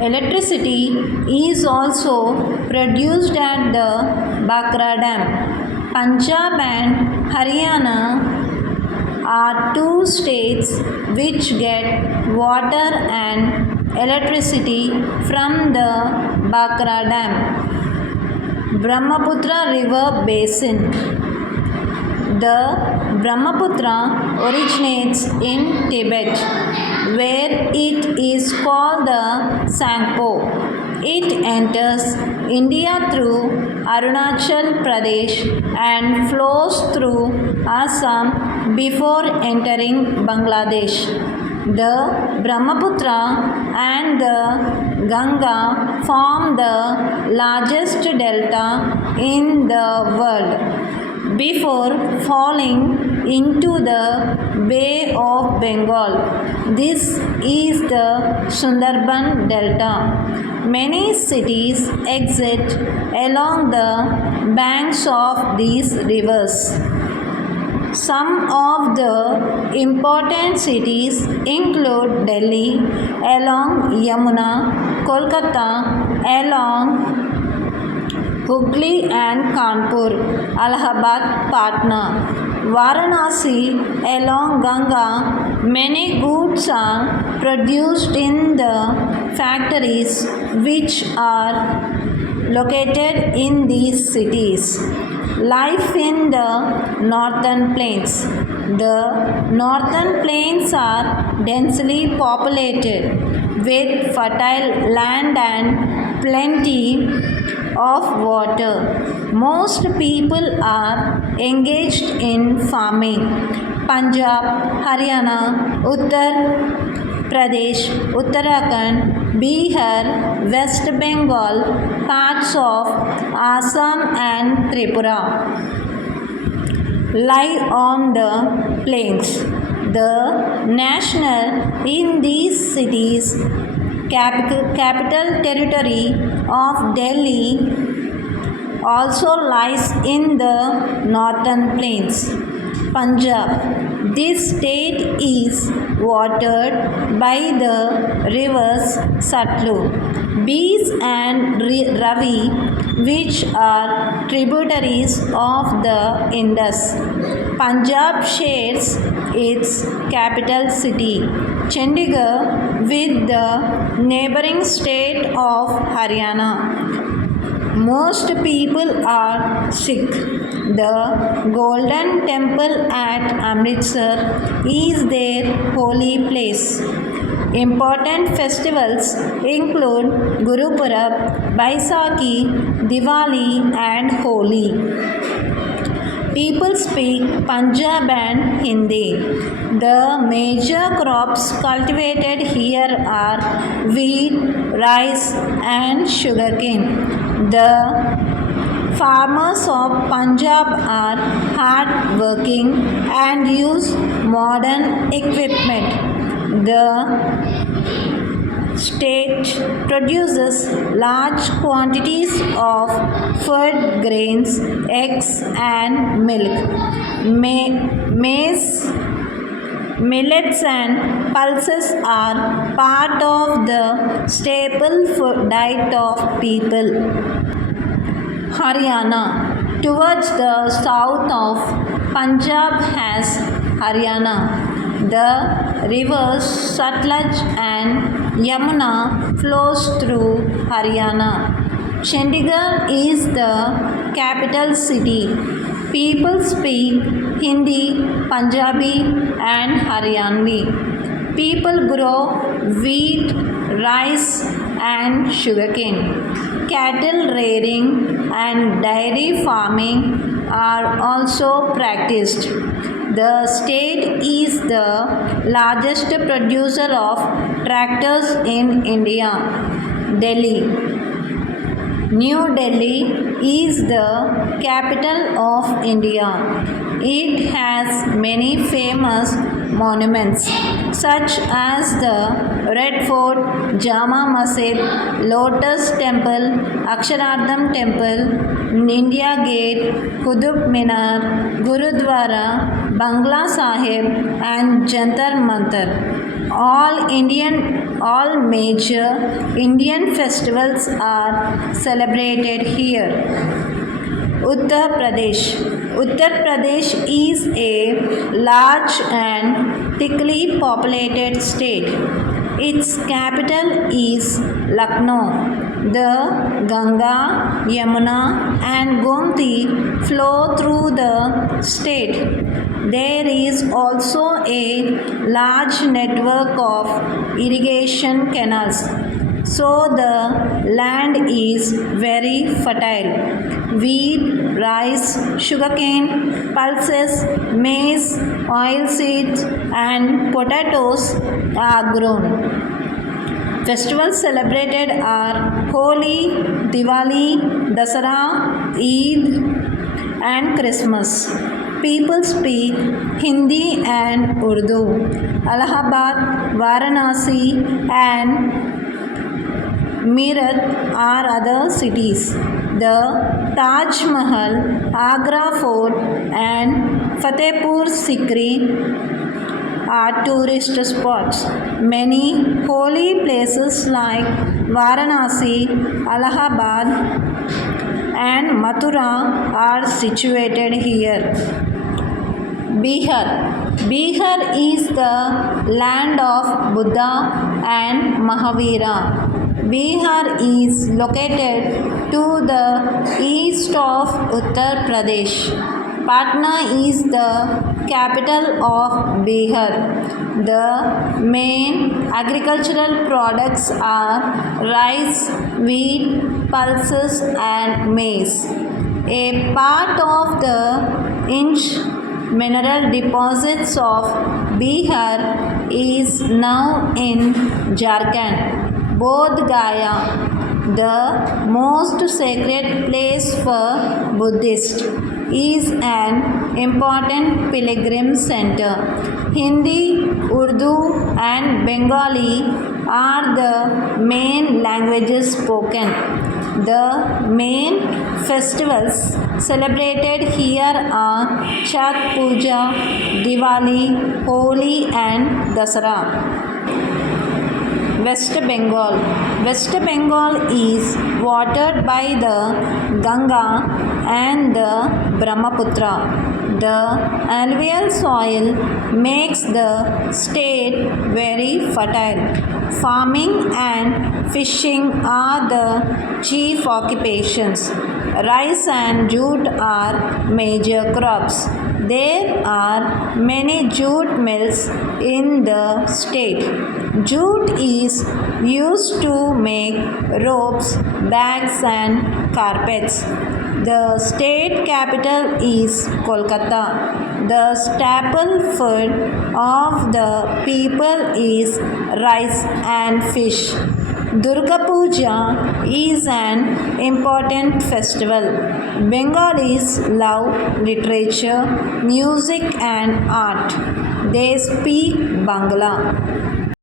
Electricity is also produced at the Bakra Dam. Punjab and Haryana are two states which get water and electricity from the Bakra Dam. Brahmaputra River Basin. The Brahmaputra originates in Tibet, where it is called the Tsangpo. It enters India through Arunachal Pradesh and flows through Assam before entering Bangladesh. The Brahmaputra and the Ganga form the largest delta in the world before falling into the Bay of Bengal. This is the Sundarban Delta. Many cities exist along the banks of these rivers. Some of the important cities include Delhi along Yamuna, Kolkata along Hooghly and Kanpur, Allahabad, Patna, Varanasi along Ganga. Many goods are produced in the factories which are located in these cities. Life in the northern plains. The northern plains are densely populated with fertile land and plenty of water. Most people are engaged in farming. Punjab, Haryana, Uttar Pradesh, Uttarakhand, Bihar, West Bengal, parts of Assam and Tripura lie on the plains. The national in these cities capital territory of Delhi also lies in the northern plains. Punjab. This state is watered by the rivers Satluj, Beas and Ravi, which are tributaries of the Indus. Punjab shares its capital city, Chandigarh, with the neighboring state of Haryana. Most people are Sikh. The Golden Temple at Amritsar is their holy place. Important festivals include Guru Purab, Baisakhi, Diwali and Holi. People speak Punjab and Hindi. The major crops cultivated here are wheat, rice and sugarcane. The farmers of Punjab are hard working and use modern equipment. The state produces large quantities of food grains, eggs and milk. Maize, millets and pulses are part of the staple food diet of people. Haryana. Towards the south of Punjab has Haryana. The rivers Satluj and Yamuna flows through Haryana. Chandigarh is the capital city. People speak Hindi, Punjabi and Haryanvi. People grow wheat, rice and sugarcane. Cattle rearing and dairy farming are also practiced. The state is the largest producer of tractors in India. Delhi. New Delhi is the capital of India. It has many famous monuments such as the Red Fort, Jama Masjid, Lotus Temple, Akshardham Temple, India Gate, Qutub Minar, Gurudwara, Bangla Sahib and Jantar Mantar. All major Indian festivals are celebrated here. Uttar Pradesh. Uttar Pradesh is a large and thickly populated state. Its capital is Lucknow. The Ganga, Yamuna, and Gomti flow through the state. There is also a large network of irrigation canals, so the land is very fertile. Wheat, rice, sugarcane, pulses, maize, oilseeds, and potatoes are grown. Festivals celebrated are Holi, Diwali, Dasara, Eid, and Christmas. People speak Hindi and Urdu. Allahabad, Varanasi, and Meerut are other cities. The Taj Mahal, Agra Fort, and Fatehpur Sikri are tourist spots. Many holy places like Varanasi, Allahabad, and Mathura are situated here. Bihar. Bihar is the land of Buddha and Mahavira. Bihar is located to the east of Uttar Pradesh. Patna is the capital of Bihar. The main agricultural products are rice, wheat, pulses, and maize. A part of the mineral deposits of Bihar is now in Jharkhand. Bodh Gaya, the most sacred place for Buddhists, is an important pilgrim center. Hindi, Urdu, and Bengali are the main languages spoken. The main festivals celebrated here are Chhath Puja, Diwali, Holi, and Dasara. West Bengal. West Bengal is watered by the Ganga and the Brahmaputra. The alluvial soil makes the state very fertile. Farming and fishing are the chief occupations. Rice and jute are major crops. There are many jute mills in the state. Jute is used to make ropes, bags, and carpets. The state capital is Kolkata. The staple food of the people is rice and fish. Durga Puja is an important festival. Bengalis love literature, music, and art. They speak Bangla.